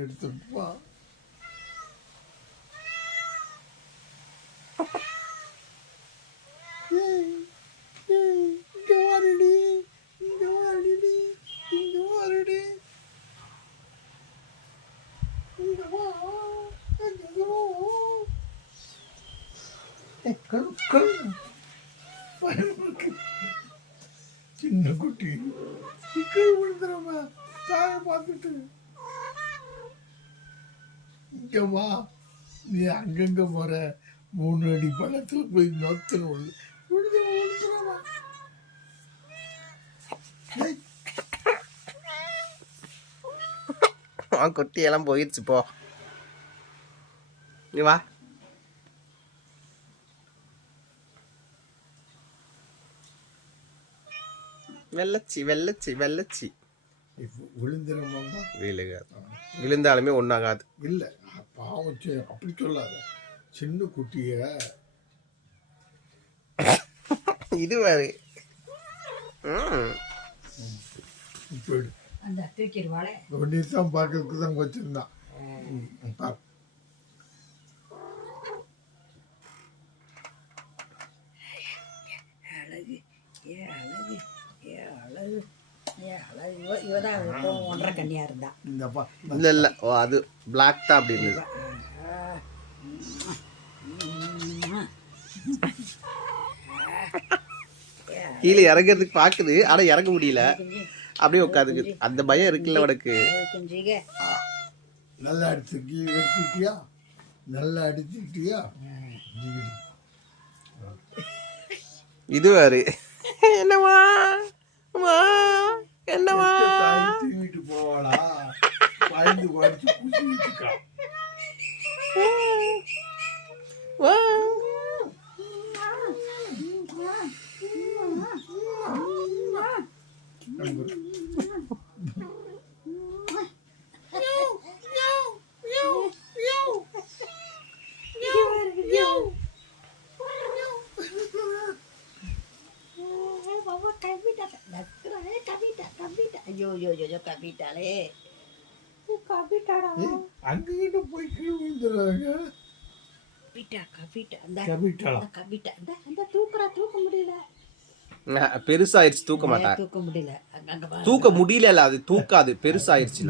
எடுத்துட்டு வா. இங்க வாருடி, இங்க வாருடி, இங்க வாருடி, இங்க வா, இங்க வா. சின்ன குட்டி சிக்கல் விழுந்துடாம தாயை பார்த்துட்டு இங்க வா. நீ அங்கங்க போற 3 அடி பழத்துல போய் நொத்தல் விழுந்துடாம. கொட்டி எல்லாம் போயிடுச்சு போ. நீ வா. வெள்ளச்சி வெள்ளச்சி வெள்ளச்சி விழுந்தாலுமே ஒன்றாகாது. இல்லை பாவம், அப்படி சொல்லாத. சின்ன குட்டிய இது வேறு தான் பார்க்கறதுக்கு தான் வச்சிருந்தான். அழகு ஏ அழகு ஏ அழகு ஏ அழகு. இவதான் 1.5 கன்னியா இருந்தா. இல்லை இல்லை, ஓ அது பிளாக் தான் அப்படி இருந்தது. கீழே இறங்குறதுக்கு பாக்குது, ஆனா இறங்க முடியல, அப்படியே உட்காந்துக்குது. அந்த பயம் இருக்குல்ல உனக்கு. நல்லா எடுத்துட்டியா, நல்லா அடிச்சுட்டியா. இது வேறு என்னவா என்னவா தூக்கிட்டு போவாளா, பயந்து குறைச்சி பூசிட்டு கவிட்டாளே அங்கிட்ட போய் கீழே விழுந்துடுறாங்க. தூக்க முடியல, பெருசாயிருச்சு. தூக்க மாட்டா, தூக்க முடியல, தூக்க முடியல, அது தூக்காது, பெருசாயிருச்சு.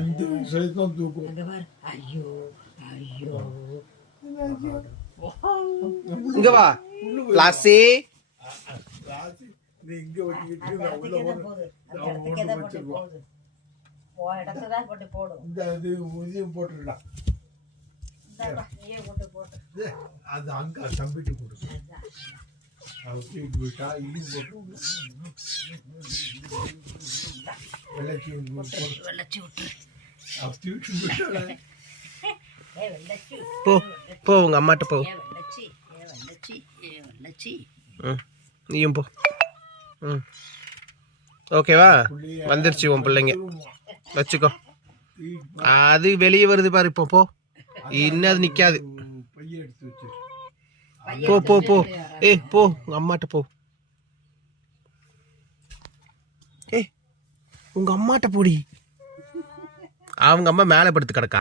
ஐயோ ஐயோ, இங்க வா லாசி. இங்க வச்சுக்கிட்டு போட்டுடா. அது அங்க தம்பிட்டு போட்டு விட்டா இது போ போ, உங்க அம்மாட்ட போ. நீயும் போ. ஓகேவா, வந்துருச்சு உன் பிள்ளைங்க, வச்சுக்கோ. அது வெளியே வருது பாரு. இப்போ போ, இன்னும் அது நிக்காது. போ போ போ, போ உங்க அம்மாட்ட போ. உங்க அம்மாட்ட போடி. அவங்க அம்மா மேலே படுத்து கிடக்கா.